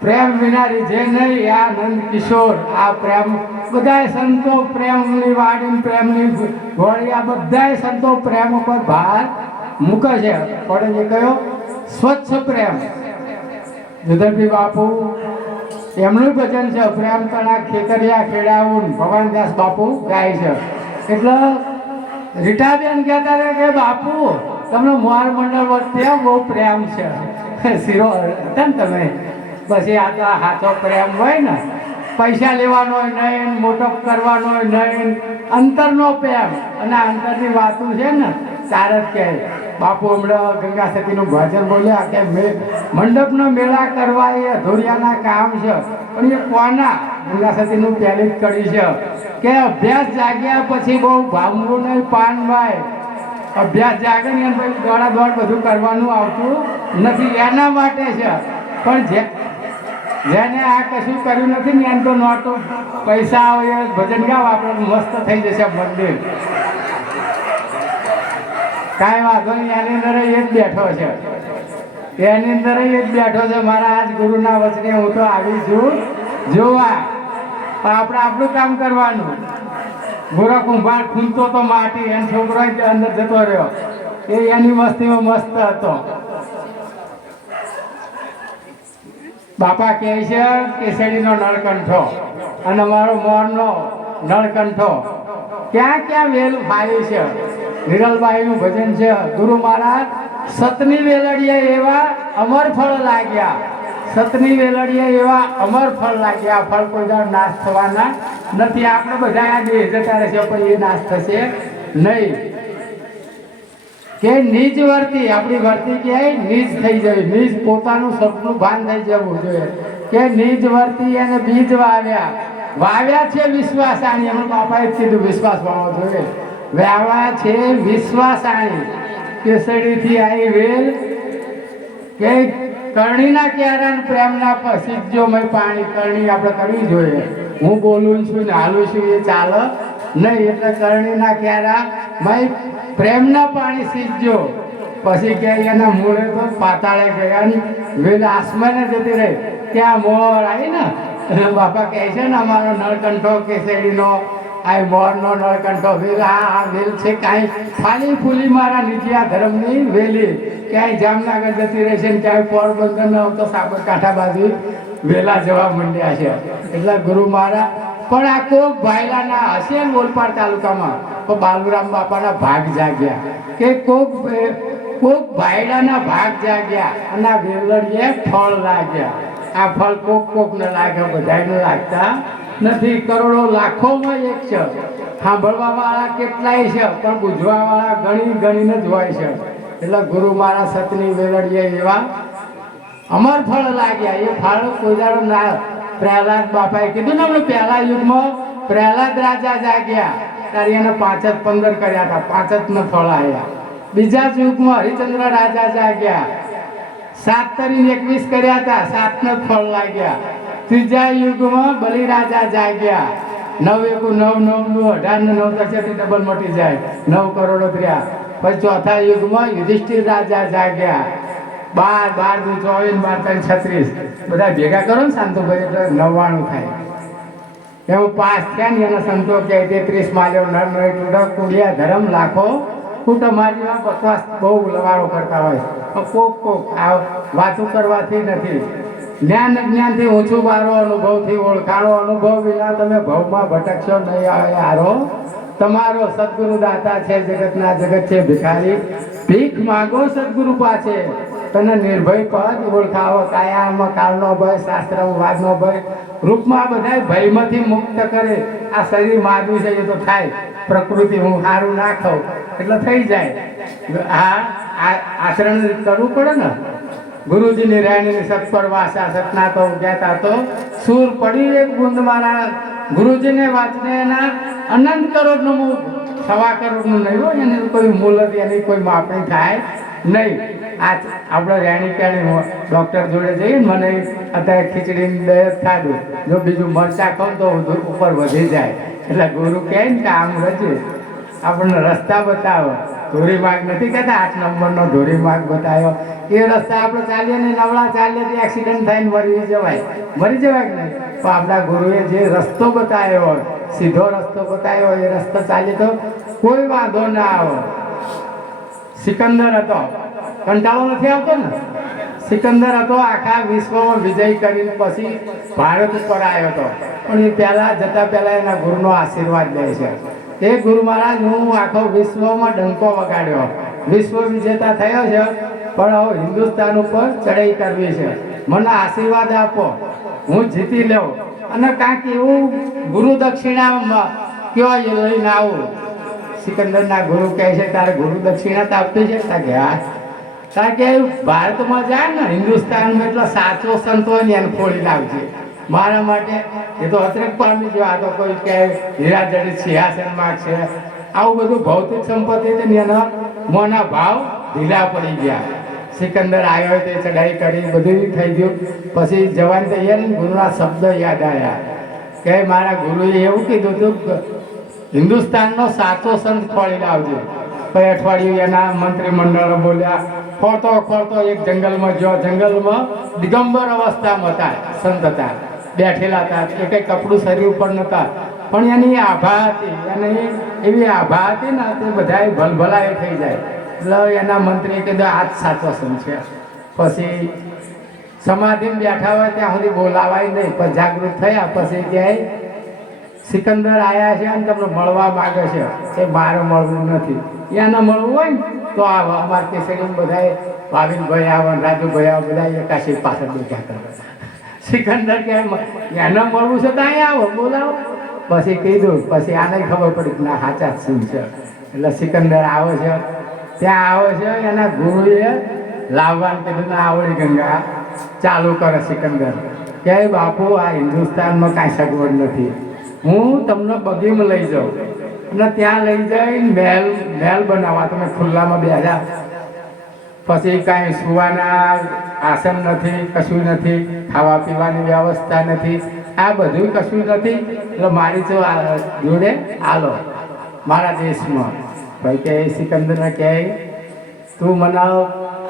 પ્રેમ વિના રીઝે નહીં. આ નંદ કિશોર, આ પ્રેમ બધાય સંતો પ્રેમની વાડી, પ્રેમની ઘોડી, આ બધાય સંતો પ્રેમ ઉપર ભાર મૂકે છે. પણ એ કયો સ્વચ્છ પ્રેમ. જુદરભાઈ બાપુ એમનું ભજન છે, પ્રેમ તણા ખેતરિયા ખેડાવું ભવાનદાસ બાપુ ગાય છે. એટલે રીટાબેન કહેતા હતા કે બાપુ તમને મોર મંડળ વચ્ચે બહુ પ્રેમ છે. શીરો હતા ને તમે, પછી આ તો સાચો પ્રેમ હોય ને, પૈસા લેવાનો હોય નહીં, મોટો કરવાનો હોય નહીં, અંતરનો પ્રેમ. અને અંતરની વાતું છે ને તાર જ કહે. બાપુ હમણાં ગંગા સતીનું ભજન બોલ્યા કે મંડપનો મેળા કરવા એ અધોરિયાના કામ છે, પણ એ કોના? ગંગા સતીનું પહેલી જ કડી છે કે અભ્યાસ જાગ્યા પછી બહુ ભાંગવું નહીં પાનભાઈ. અભ્યાસ જાગે ને પછી દોડા દોડ બધું કરવાનું આવતું નથી, એના માટે છે. પણ જેને આ કશું કર્યું નથી ને એમ તો નોટો પૈસા આવે ભજન ગાવ આપણે મસ્ત થઈ જશે મંદિર. કાંઈ વાંધો નહીં, એની અંદર એ જ બેઠો છે, એની અંદર એ જ બેઠો છે. મારા આજ ગુરુના વચને હું તો આવી છું જોવા, પણ આપણે આપણું કામ કરવાનું. ગોરા કુંભાર ખૂંદતો તો માટી, એનો છોકરો જ અંદર જતો રહ્યો, એ એની મસ્તીમાં મસ્ત હતો. બાપા કહે છે કેસરીનો નળકંઠો અને મારો મોરનો નળકંઠો, ક્યાં ક્યાં વેલું ફાયું છે. નિરલબાઈનું ભજન છે, ગુરુ મહારાજ સતની વેલડીએ એવા અમર ફળ લાગ્યા, સતની વેલડીએ એવા અમર ફળ લાગ્યા. ફળ કોઈ દાડો નાશ થવાના નથી. આપણે બધા આ દેહ જતા રહેશે પણ એ નાશ થશે નહીં. કે નિજ વર્તી, આપણી વર્તી ક્યાંય નિજ થઈ જવી, નિજ પોતાનું સપનું ભાન થઈ જવું જોઈએ. કે નિજ વર્તી અને બીજ વાવ્યા છે વિશ્વાસાણી. એમણે બાપાએ જ કીધું વિશ્વાસ વાવો જોઈએ. વાવ્યા છે વિશ્વાસાણી, કેસડીથી આવી વેલ કે કરણીના ક્યારા પ્રેમના સિજજો મય પાણી. કરણી આપણે કરવી જોઈએ. હું બોલું છું ને હાલું છું એ ચાલે નહીં. એટલે કરણીના ક્યારા મય પ્રેમના પાણી સીજજો. પછી ક્યાંય એના મૂળે તો પાતાળે ગયા ને વેલ આસમાને જતી રહી. ત્યાં મોર આવી ને એટલે બાપા કહે છે ને અમારો નળકંઠો કેસરીનો આ મોરનો નળકંઠો વેલ, આ વેલ છે કાંઈ ખાલી ફૂલી મારા નીચિયા ધર્મની વેલી. ક્યાંય જામનગર જતી રહે છે ને ક્યાંય પોરબંદર ન તો સાબરકાંઠા બાજુ વેલા જવા માંડ્યા છે. એટલે ગુરુ મહારાજ પણ આ કોક ભાઈલાના હશે ને ઓલપાડ તાલુકામાં તો બાલુરામ બાપાના ભાગ જાગ્યા. કે કોક ભાઈડાના ભાગ જાગ્યા અને આ વેલડીએ ફળ લાગ્યા. આ ફળ કોક ને લાગે, બધાને લાગતા નથી. કરોડો લાખોમાં એક છે. સાંભળવા વાળા કેટલાય છે પણ બુઝવા વાળા ગણીને જ હોય છે. એટલે ગુરુ મારા સતની વેલડીએ એવા અમર ફળ લાગ્યા. એ ફળ કોઈ દાડો ના. પ્રહલાદ બાપાએ કીધું ને આપણે પહેલા યુગમાં પ્રહલાદ રાજા જાગ્યા ત્યારે એને 5 જ 15 કર્યા હતા, 5 જ ને ફળ આવ્યા. બીજા યુગમાં હરિચંદ્ર રાજા જાગ્યા, 7 કરીને 21 કર્યા હતા, 7 ને ફળ લાગ્યા. ત્રીજા યુગમાં બલિ રાજા જાગ્યા, 9 એકુ 9 9 18 ને 9 થશે ડબલ મટી જાય, 9 કરોડો થયા. પછી ચોથા યુગમાં યુધિષ્ઠિર રાજા જાગ્યા, 12 12 નું 24 12 36 બધા ભેગા કરો ને શાંતુભાઈ એટલે 99 થાય. એવું 5 થયા ને એના સંતો કે 33 માલ્યો નર નર કુડિયા ધર્મ લાખો કુટુંબાજીમાં બકવાસ બહુ લવાળો કરતા હોય. કોક આ વાતો કરવાથી નથી. જ્ઞાનથી ઊંચું બારો, અનુભવથી ઓળખાણો. અનુભવ વિના તમે ભવમાં ભટકશો નહીં. આવે હારો તમારો સદગુરુ દાતા છે, જગતના જગત છે ભિખારી. ભીખ માગો સદગુરુ પાસે, તને નિર્ભય પદ ઓળખાવો. કાયામાં કાળનો ભય, શાસ્ત્રમાં વાદનો ભય, રૂપમાં બધા ભયમાંથી મુક્ત કરે. આ શરીર માગવું છે એ તો થાય. પ્રકૃતિ હું સારું ના ખાઉં એટલે થઈ જાય. આ આચરણ કરવું પડે ને. ગુરુજીની રાણીની સત્પર વાસા સતના તો કહેતા તો સૂર પડી એક બુંદ મારા ગુરુજીને વાંચને એના અનંત કરોડનું 1.25 કરોડનું નહીં હોય. એને કોઈ મૂલ એની કોઈ માપણી થાય નહીં. આ આપણે રાણી ક્યાંની ડૉક્ટર જોડે જઈએ ને, મને અત્યારે ખીચડીની દહેજ ખાધું, જો બીજું મરચાં ખાવ તો ઉપર વધી જાય. એટલે ગુરુ કહે ને કે આમ રજે આપણને રસ્તા બતાવો. ધોરી માર્ગ નથી કહેતા, 8 નંબરનો ધોરી માર્ગ બતાવ્યો. એ રસ્તા આપણે ચાલીએ ને નવડા ચાલીએ તો એક્સિડન્ટ થઈને મરી જવાય કે નહીં. તો આપણા ગુરુએ જે રસ્તો બતાવ્યો હોય, સીધો રસ્તો બતાવ્યો હોય, એ રસ્તો ચાલીએ તો કોઈ વાંધો ના આવે. સિકંદર હતો, કંટાળો નથી આવતો ને. સિકંદર હતો, આખા વિશ્વમાં વિજય કરીને પછી ભારત ઉપર આવ્યો હતો. પણ એ જતા પહેલા એના ગુરુનો આશીર્વાદ લે છે. એ ગુરુ મહારાજ હું આખો વિશ્વમાં ડંકો વગાડ્યો, વિશ્વ વિજેતા થયો છે, પણ હવે હિન્દુસ્તાન ઉપર ચડાઈ કરવી છે. મને આશીર્વાદ આપો, હું જીતી લઉં. અને કાંઈક એવું ગુરુ દક્ષિણા કેવા લઈને આવું. સિકંદરના ગુરુ કહે છે તારે ગુરુ દક્ષિણા તો આપતી છે? કારણ કે ભારતમાં જાય ને હિન્દુસ્તાનમાં એટલો સાચો સંત હોય ને એને ખોળી લાવજે મારા માટે. એ તો અતિરેક પામી ગયો. આ તો કોઈ કે હીરા જડિત સિંહાસનમાં છે, આવું બધું ભૌતિક સંપત્તિ છે ને એના મોના ભાવ ઢીલા પડી ગયા. સિકંદર આવ્યો હોય તો ચડાઈ કરી, બધું થઈ ગયું. પછી જવાની તૈયારી, ગુરુના શબ્દ યાદ આવ્યા કે મારા ગુરુએ એવું કીધું હતું હિન્દુસ્તાનનો સાચો સંત ખોળી લાવજે. કઈ અઠવાડિયું એના મંત્રીમંડળ બોલ્યા. ખોરતો ખોરતો એક જંગલમાં ગયો. જંગલમાં દિગંબર અવસ્થામાં હતા, સંત હતા, બેઠેલા હતા. એ કંઈ કપડું શરીર ઉપર નહોતા, પણ એની આભા હતી. એની એવી આભા હતી ને તે બધાએ ભલભલાએ થઈ જાય. એટલે એના મંત્રીએ કીધું આ જ સાચો સંત છે. પછી સમાધિમાં બેઠા હોય ત્યાં સુધી બોલાવાય નહીં, પણ જાગૃત થયા પછી ક્યાંય સિકંદર આવ્યા છે અને તમને મળવા માગે છે. એ મારે મળવું નથી. એને મળવું હોય ને તો આવો. અમારા કેસરી બધાએ ભાવિનભાઈ આવે, રાજુભાઈ આવે, બધા એકાશી પાછળ બેઠા કરે. સિકંદર કે એને મળવું છે તો અહીંયા આવો, બોલાવો. પછી કીધું. પછી આને ખબર પડી કે ના સાચા જ શું છે. એટલે સિકંદર આવે છે, ત્યાં આવે છે. એના ગુરુએ લાવવાનું કીધું ને આવડી ગંગા ચાલુ કરે. સિકંદર કે બાપુ આ હિન્દુસ્તાનમાં કાંઈ સગવડ નથી, હું તમને બગીમાં લઈ જાઉં અને ત્યાં લઈ જઈને મહેલ બનાવવા. તમે ખુલ્લામાં બેસા, પછી કાંઈ સુવાના આસન નથી, કશું નથી, ખાવા પીવાની વ્યવસ્થા નથી, આ બધું કશું નથી. એટલે મારી તો જોડે આલો મારા દેશમાં. ભાઈ કે સિકંદરને કહે તું મને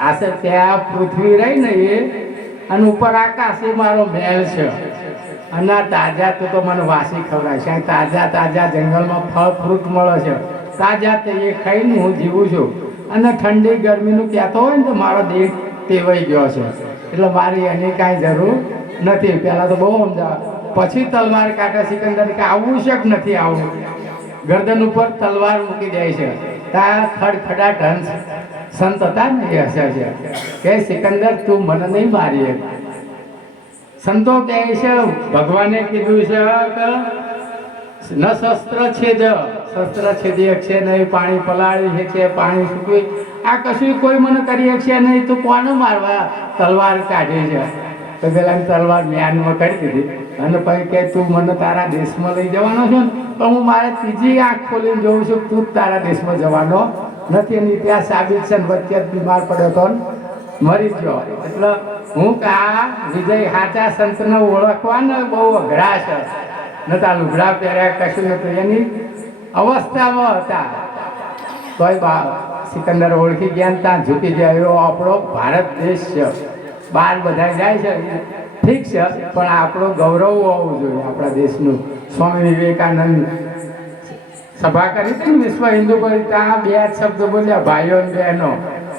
આશર કે આ પૃથ્વી રહી ને એ અને ઉપર આકાશ એ મારો મહેલ છે. અને આ તાજા તો મને વાસી ખવડાય છે. તાજા તાજા જંગલમાં ફળ ફ્રૂટ મળે છે, તાજા તે એ ખાઈને હું જીવું છું. અને ઠંડી ગરમીનું કહેતો હોય ને તો મારો દેહ ટેવાઈ ગયો છે, એટલે મારી એની કાંઈ જરૂર નથી. પહેલાં તો બહુ સમજાવે, પછી તલવાર કાઢે સિકંદર કે આવવું છે કે નથી આવવું. ગરદન ઉપર તલવાર મૂકી દે છે. ત્યાં ખડખડા ઢંસ સંત હતા ને એ હશે છે કે સિકંદર તું મને નહીં મારી. સંતો કહે છે ભગવાને કીધું છે કે ન શસ્ત્ર છેદ, શસ્ત્ર છેદી છે નહીં, પાણી પલાળી છે, પાણી સૂકવી, આ કશું કોઈ મને કરી શકશે નહીં. તું કોને મારવા તલવાર કાઢી છે? તો પેલા તલવાર મ્યાનમાં કરી દીધી. અને પછી કે તું મને તારા દેશમાં લઈ જવાનો છો ને, પણ હું મારે ત્રીજી આંખ ખોલીને જોઉં છું તું જ તારા દેશમાં જવાનો નથી. એની ત્યાં સાબિત છે. વચ્ચે બીમાર પડ્યો તો મરી ગયો. એટલે હું કે આ વિજય સાચા સંતને ઓળખવાને બહુ અઘરા છે. નતા લુગડા પહેર્યા, કશું નતું, એની અવસ્થામાં હતા. તોય સિકંદર ઓળખી ગયા ને ત્યાં ઝૂકી ગયા. એવો આપણો ભારત દેશ છે. બહાર બધા જાય છે ઠીક છે, પણ આપણું ગૌરવ હોવું જોઈએ આપણા દેશનું. સ્વામી વિવેકાનંદ સભા કરી હતી ને વિશ્વ હિન્દુ કરી, ત્યાં બે જ શબ્દ બોલ્યા, ભાઈઓ ને બહેનો.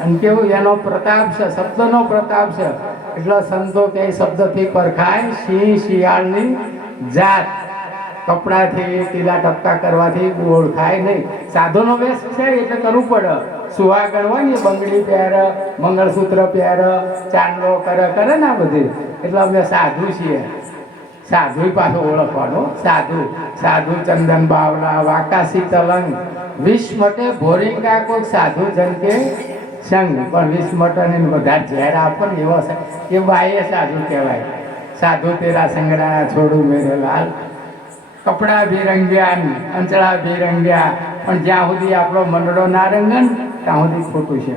અને કેવું એનો પ્રતાપ છે, શબ્દનો પ્રતાપ છે. એટલે સંતો કે શબ્દથી પરખાય સિંહ શિયાળની જાત. કપડાથી ટીલા ટપકા કરવાથી ઓળખાય નહીં. સાધુનો વેશ છે એટલે કરવું પડે. સુહાગણ હોય ને બંગડી પહેરે, મંગળસૂત્ર પહેરે, ચાંદલો કરે ને આ બધી. એટલે અમે સાધુ છીએ. સાધુ પાછો ઓળખવાનો. સાધુ ચંદન બાવલા વાકાસી તલંગ વિષ મટે ભોરિંગા કોઈ સાધુ જન કે સંગ. પણ વિષ મટે ને વધારે ઝેર આપે ને એવો એ બાઈએ સાધુ કહેવાય. સાધુ તેરા સંગડા છોડું મેરે લાલ. કપડા ભી રંગ્યા, અંચળા ભી રંગ્યા, પણ જ્યાં સુધી આપણો મંડળો ના રંગે ને ત્યાં સુધી ખોટું છે.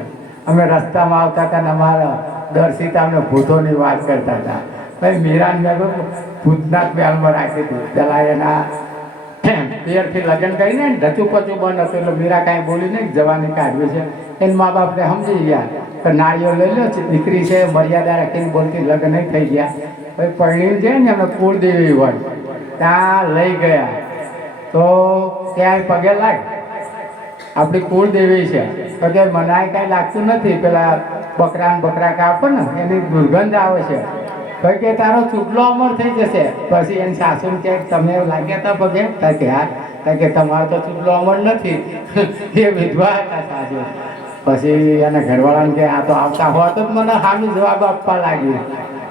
અમે રસ્તામાં આવતા હતા ને અમારા દર્શિતા અમને ભૂતોની વાત કરતા હતા. ભાઈ મીરાને મેં ભૂતનાથ મહેલમાં રાખી હતી. પેલા એના પેરથી લગ્ન કરીને ઢચું પચું બંધ હતું, એટલે મીરા કાંઈ બોલી નહીં, જવાની કાઢવી છે. એને મા બાપને સમજી ગયા કે નાળીઓ લઈ લો, દીકરી છે મર્યાદા રાખીને બોલતી, લગ્ન નહીં થઈ ગયા. ભાઈ પરણીને છે ને અમે કુળદેવી હોય ત્યાં લઈ ગયા. તો ક્યાંય પગે લાગ, આપણી કુળદેવી છે. તો કે મને કાંઈ લાગતું નથી, પેલા બકરા કાપો ને એની દુર્ગંધ આવે છે. ભાઈ કે તારો ચૂંટલો અમર થઈ જશે. પછી એની સાસુને કે તમે લાગ્યા હતા પગે? કે હા. કે તમારો તો ચૂંટલો અમર નથી. એ વિધવા હતા સાસુ. પછી એના ઘરવાળાને કે આ તો આવતા હોત તો મને સામે જવાબ આપવા લાગી.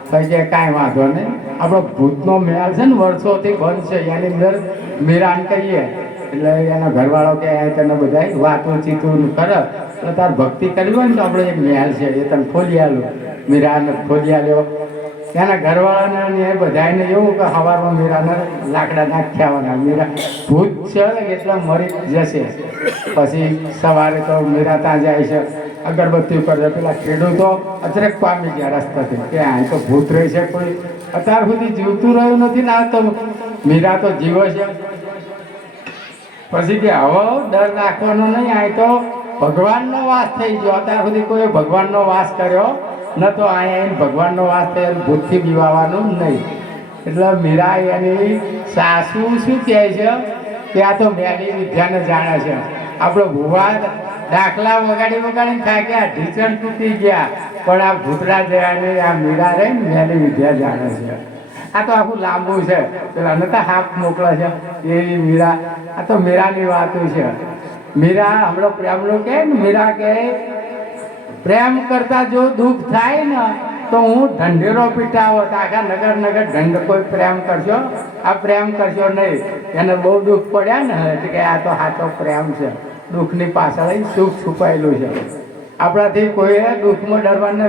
પછી કે કાંઈ વાંધો નહીં, આપણો ભૂતનો મહેલ છે ને વર્ષોથી બંધ છે, એની અંદર મીરાન કહીએ. એટલે એના ઘરવાળો કે તને બધા વાતો ચીતું કરે, એટલે તાર ભક્તિ કરવી હોય ને તો આપણે એક મહેલ છે એ તને ખોલી આલું. મીરાને ખોલી આલ્યો. એના ઘરવાળાને એ બધાને એવું કે સવારમાં મીરાને લાકડા નાખ્યાવાના. મીરા ભૂત છે એટલે મરી જશે. પછી સવારે તો મીરા ત્યાં જાય છે, અગરબત્તી કરે. પેલા ખેડૂતો અચરક પામી ગયા રસ્તાથી કે આ તો ભૂત રહી છે, કોઈ અત્યાર સુધી જીવતું રહ્યું નથી ને આ તો મીરા તો જીવે છે. પછી કે હવે ડર રાખવાનો નહીં, આ તો ભગવાનનો વાસ થઈ ગયો. અત્યાર સુધી કોઈ ભગવાનનો વાસ કર્યો ન તો અહીંયા ભગવાનનો વાસ થયો, ભૂતથી બીવાવાનું જ નહીં. એટલે મીરા એની સાસુ શું કહે છે કે આ તો મેલી વિદ્યાને જાણે છે. આપણો ભુવા દાખલા વગાડીને થાક્યા, ઢીચણ તૂટી ગયા, પણ આ ભૂતરા જયાની આ મીરા રહી ને મેલી વિદ્યા જાણે છે. આ તો આખું લાંબુ છે, પેલા નતા હાફ મોકલે છે એવી મીરા. આ તો મીરાની વાતો છે. મીરા હમણાં પ્રેમનું કહે ને, મીરા કહે પ્રેમ કરતા જો દુઃખ થાય ને તો હું ઢંઢેરો પીટાવત. આખા નગર ઢંઢ કોઈ પ્રેમ કરશો, આ પ્રેમ કરશો નહીં. એને બહુ દુઃખ પડ્યા ને એટલે કે આ તો સાચો પ્રેમ છે. દુઃખની પાછળ સુખ છુપાયેલું છે. આપણાથી કોઈએ દુઃખમાં ડરવાને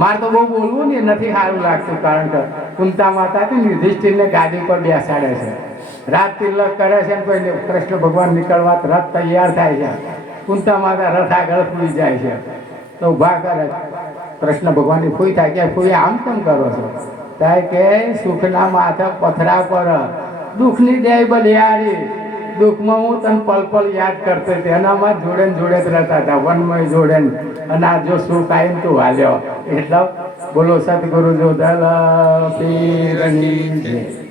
મારે તો બહુ બોલવું ને નથી સારું લાગતું, કારણ કે કુંતા માતાથી યુધિષ્ઠિરને ગાદી પર બેસાડે છે, રાત તિલક કરે છે ને કોઈ કૃષ્ણ ભગવાન નીકળવા રથ તૈયાર થાય છે. કુંતા માતા રથ આગળ ફૂઈ જાય છે તો ઊભા કરે. કૃષ્ણ ભગવાનની ફૂઈ થાય કે ફૂઈ આમ કેમ કરો છો? થાય કે સુખના માથે પથરા પર દુઃખની દેહ બલિયારી. દુઃખમાં હું તને પલ પલ યાદ કરતો હતો, એનામાં જોડે જ રહેતા હતા, વનમય જોડે. અને આ જો સુખ આવીને તું હાલ્યો. એટલે બોલો સદગુરુ જો દલ પીરની જય.